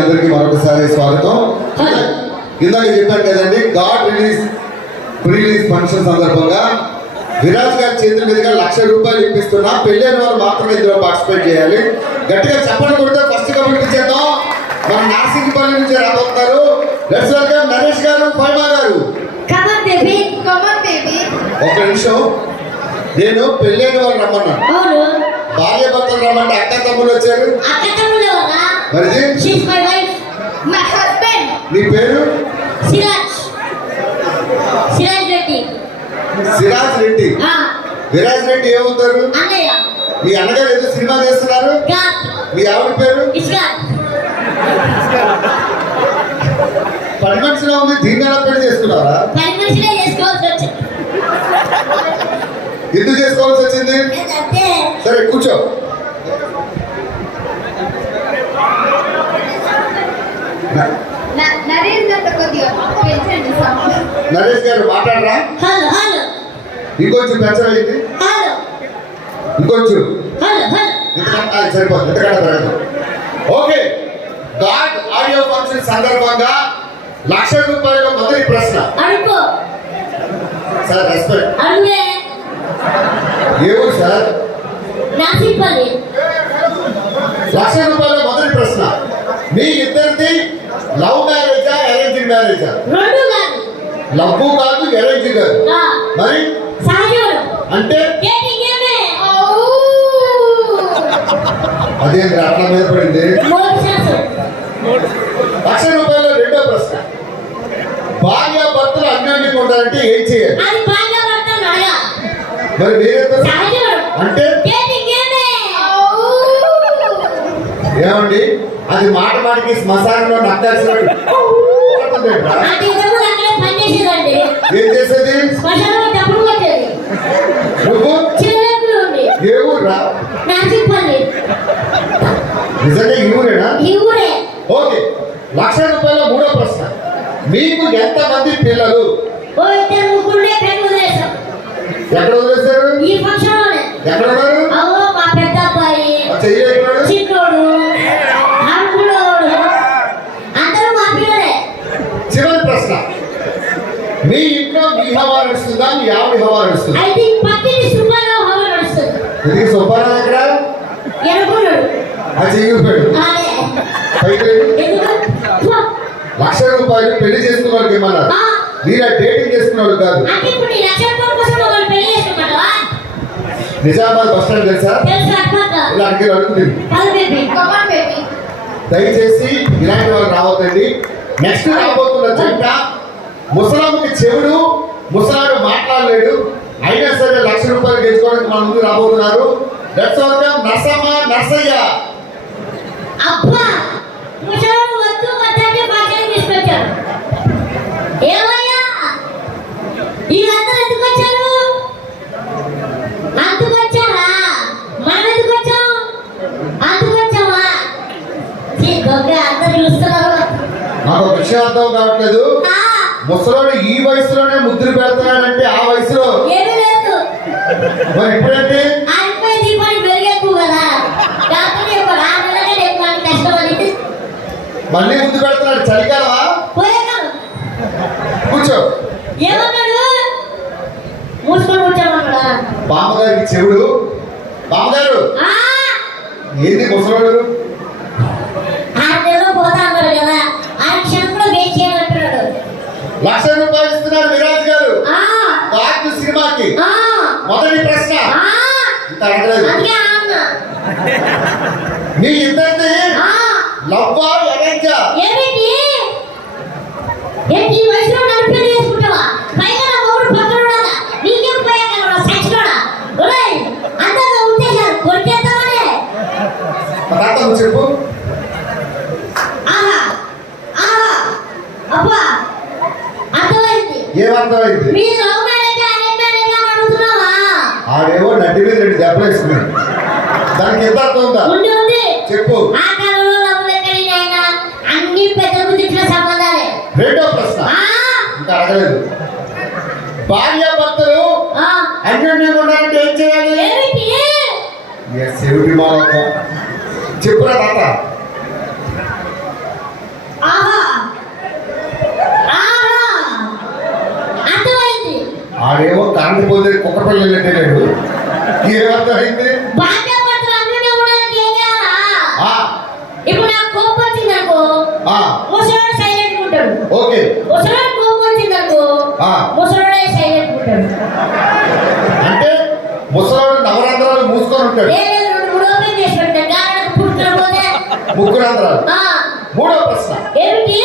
అందరికీ మరొకసారి స్వాగతం. ఇందాక చెప్పాను కదండి, గాడ్ రిలీజ్ ఫంక్షన్ సందర్భంగా విరాజ్ గారి చేతుల మీదుగా ₹1,00,000 ఇప్పిస్తున్నా. పెళ్ళైన వారు మాత్రమే ఇందులో పార్టిసిపేట్ చేయాలి. గట్టిగా చెప్పండి కొడితే ఫస్ట్ కబుర్కి చేద్దాం. మన నార్సింగిపల్లి నుంచి రాబోతున్నారు. లెట్స్ వెల్కమ్ నరేష్ గారు, ఫైమా గారు. ఒక నిమిషం, నేను పెళ్ళైన వాళ్ళు రమ్మన్నాను, భార్య భర్తలు రమ్మంటే అక్క తమ్ముడు వచ్చారు. మరిది నీ పేరు? సిరాజ్ రెడ్డి. విరాజ్ రెడ్డి ఏమవుతారు? మీ అన్నగారు ఏదో సినిమా చేస్తున్నారు. మీ ఆవిడ పేరు? పని మనిషిలో ఉంది. దీన్ని ఎలా పెళ్లి చేసుకున్నారా? ఎందుకు చేసుకోవాల్సి వచ్చింది? సరే కూర్చో. నరేష్ గారు మాట్లాడరా? ఇంకొంచెం పెంచమైంది, ఇంకొంచెం సరిపోతుంది. ఎంతకంటే ఓకే. గాడ్ ఆడియో ఫంక్షన్ సందర్భంగా ₹1,00,000 మొదటి ప్రశ్న. Sir respect. ఏ ఊరు సార్? ₹1,00,000 మొదటి ప్రశ్న. మీ ఇద్దరిది లవ్ మ్యారేజా, అరేంజ్డ్ మ్యారేజా? లవ్ కాదు, అరేంజ్ కాదు. మరి అంటే అదేంటి అట్లా మీద పడింది? ₹1,00,000 రెండో ప్రశ్న. భార్య భర్తలు అన్యోన్యంగా ఉండాలంటే ఏం చేయాలి? మరి మీరిద్దరు అంటే ఏమండి, అది మాట మాటికి శ్మశానంలో నక్కాల్సినట్టు ఏం చేసేది? నువ్వు ఏ ఊరా? నిజంగా ఈ ఊరేనా? ఓకే. ₹1,00,000 మూడో ప్రశ్న. మీకు ఎంత మంది పిల్లలు? ఎక్కడ వదిలేశారు? ఎక్కడ ఉన్నారు? చివరి ప్రశ్న. మీ ఇంట్లో మీ హవా నడుస్తుందా, మీ ఆవిడ హవా నడుస్తుందా? ఇది సుబ్బారావు ఎక్కడ? ₹1,00,000 పెళ్లి చేసుకున్న వాళ్ళకి ఏమన్నారు? మీరా డేటింగ్ చేసుకున్న వాళ్ళు కాదు. నిజామాబాద్ బస్ స్టాండ్ తెలుసా? ఇలా అడుగుతుంది. దయచేసి ఇలాంటి వాళ్ళు రావద్దండి. నెక్స్ట్ రాబోతున్న జంట ముసలాంకి చెవుడు, ముసలాడు మాట్లాడలేడు, అయినా సరే ₹1,00,000 గెలుచుకోవడానికి మన ముందు రాబోతున్నారు. Let's welcome Narsamma, Narsaiah. నాకు ఒక విషయం అర్థం కావట్లేదు. ముసలోడు ఈ వయసులోనే ముద్దులు పెడుతున్నాడంటే ఆ వయసులో మరి ఇప్పుడంటే మళ్ళీ ముద్దు పెడుతున్నాడు. చలికాలమా? కూర్చో. బామ్మగారికి చెవుడు. బామ్మగారు ఏంది ముసలోడు? ₹1,00,000 ఇస్తున్నారు విరాజ్ గారు గాడ్ సినిమాకి. మొదటి ప్రశ్న అడగలేదు. మీ ఇద్దరిది లవ్వా, అరేంజా? చెప్పు. ఏమర్థమైంది? ఆడేమో నడ్డి మీద 2 దెబ్బలు వేసుకున్నాడు. దానికి ఎంత అర్థం ఉందా? చెప్పు. రెండో ప్రశ్న ఇంకా అడగలేదు. భార్య భర్తలు అన్యోన్యంగా ఉండాలంటే ఏం చేయాలి? చెవిటి మాలక చెప్పురా తాత. ఆహా ఆహా అర్థమైంది. ఆడేమో కరెంట్ పోతే కుక్క పిల్లలు వెళ్ళేటలేడు. ఏమర్థమైంది? భార్యాభర్తలు అన్యోన్యంగా ఉండడానికి ఏం చేయాలా? ఆ, ఇప్పుడు నాకు కోపం వచ్చిందనుకో, ఆ, ముసలోడు సైలెంట్ ఉంటాడు. ఓకే. ముసలోడు కోపం వచ్చిందనుకో, ఆ. ముసలోడే సైలెంట్ ఉంటాడు. అంటే ముసలాడు నవరంధ్రాలు మూసుకొని ఉంటాడు. ఏ లేదు, రెండు మూడు ఓపెన్ చేసి పెట్టాడు. గారెలకు పుట్టుకున్న పోతే ముగ్గు రంధ్రాలు. ఆ, మూడో ప్రశ్న, ఏమిటి?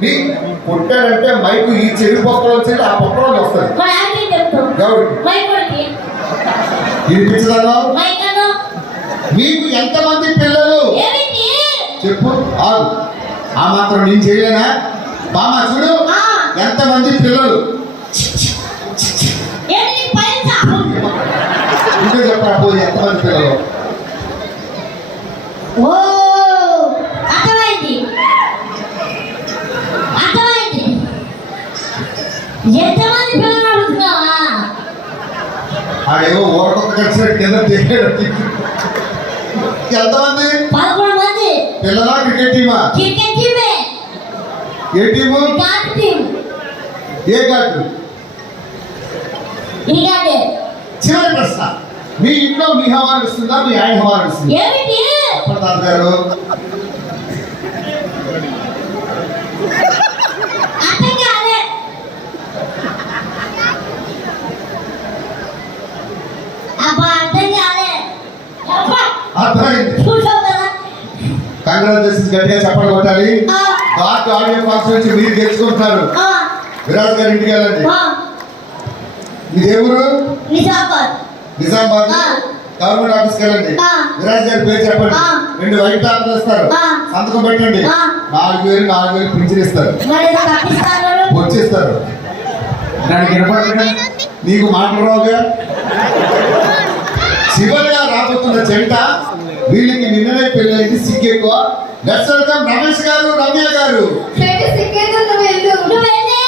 మీ పుట్టాడంటే మైకు ఈ చెవి పొక్కలో వచ్చి ఆ పొక్కలో వస్తుంది. మరి యాక్టింగ్ చెప్తాం. ఎవరికి మైకోడికి వినిపించదన్నా? మైకను మీకు ఎంతమంది పిల్లలు? ఏమిటి? చెప్పు. ఆగు. ఆ మాత్రం నేను చేయలేనా? మామ చూడు, ఆ. ఎంతమంది పిల్లలు? ఏంటి పైసా? ఇంకా చెప్పరా పోయి ఎంతమంది పిల్లలు? ఓ అర్థమైంది, అర్థమైంది. ఎంతమంది పిల్లలు అడుగుతున్నావా? ఆడేమో ఓరకొక్క కలిసినట్టు కింద దిగాడు. ఎంతమంది 11 మంది. పిల్లలా? క్రికెట్ టీమా? క్రికెట్ టీమే. ఏ టీము? గాడి టీం. ఏ గాడు? ఈ గాడే. చివరి ప్రశ్న, మీ ఇంట్లో మీ హవా నడుస్తుందా, మీ ఆయన హవా నడుస్తుందా? ఏమిటి? చెప్పండి తాతగారు. అర్థం కాలే. అబ్బా అర్థం కాలే. అబ్బా అర్థమైంది. చూసావు కదా. కంగ్రాచులేషన్స్, గట్టిగా చెప్పండి కొట్టాలి. ఆ, గార్డ్ ఆడియో కాన్ఫరెన్స్ మీరు గెలుచుకుంటున్నారు. ఆ, విరాజ్ గారి ఇంటికి వెళ్ళండి. ఆ. ఇది ఏ ఊరు? నిజామాబాద్. నిజామాబాద్. ఆ. గవర్నమెంట్ ఆఫీస్కి వెళ్ళండి. ఆ. విరాజ్ గారి పేరు చెప్పండి. ఆ. 2 వైట్ పేపర్లు ఇస్తారు. ఆ. సంతకం పెట్టండి. ఆ. 4,000 పింఛన్ ఇస్తారు. మరి ఏదో తప్పిస్తాను. వచ్చేస్తారు. దానికి వినపడగా నీకు మాటలు రావుగా. చివరిగా రాబోతున్న జంట, వీళ్ళకి నిన్ననే పెళ్ళైంది, సిగ్గెక్కువ. లెట్స్ వెల్కమ్ రమేష్ గారు, రమ్య గారు. నువ్వు వెళ్ళే.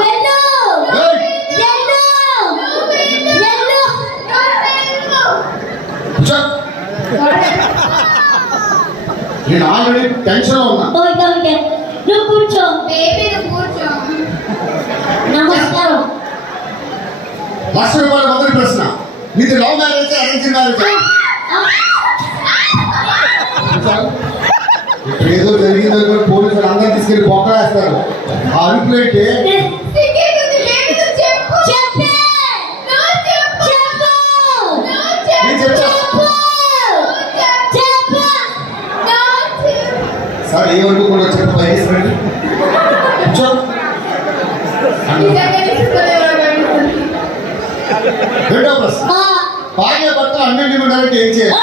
వెళ్ళు. ఏయ్, వెళ్ళు. కూర్చో. నేను ఆల్రెడీ టెన్షన్ లో ఉన్నా. ఓకే ఓకే, నువ్వు కూర్చో. నమస్కారం. ₹1,00,000 మొదటి ప్రశ్న, మీది లవ్ మ్యారేజ్ అరేంజ్ మ్యారేజ్? ఇక్కడ ఏదో జరిగిందో పోలీసులు అందరూ తీసుకెళ్లి బొక్కలేస్తారు. ఆ అరుపులేంటే చెప్పే. చెప్పు. నేను చెప్తా. చెప్పు. సార్ ఏమనుకో కూడా చెప్పి పైకి కూర్చో. రెండో ప్రశ్న, భార్య భర్తలు అన్నింటి ఉండాలంటే ఏం చేయాలి?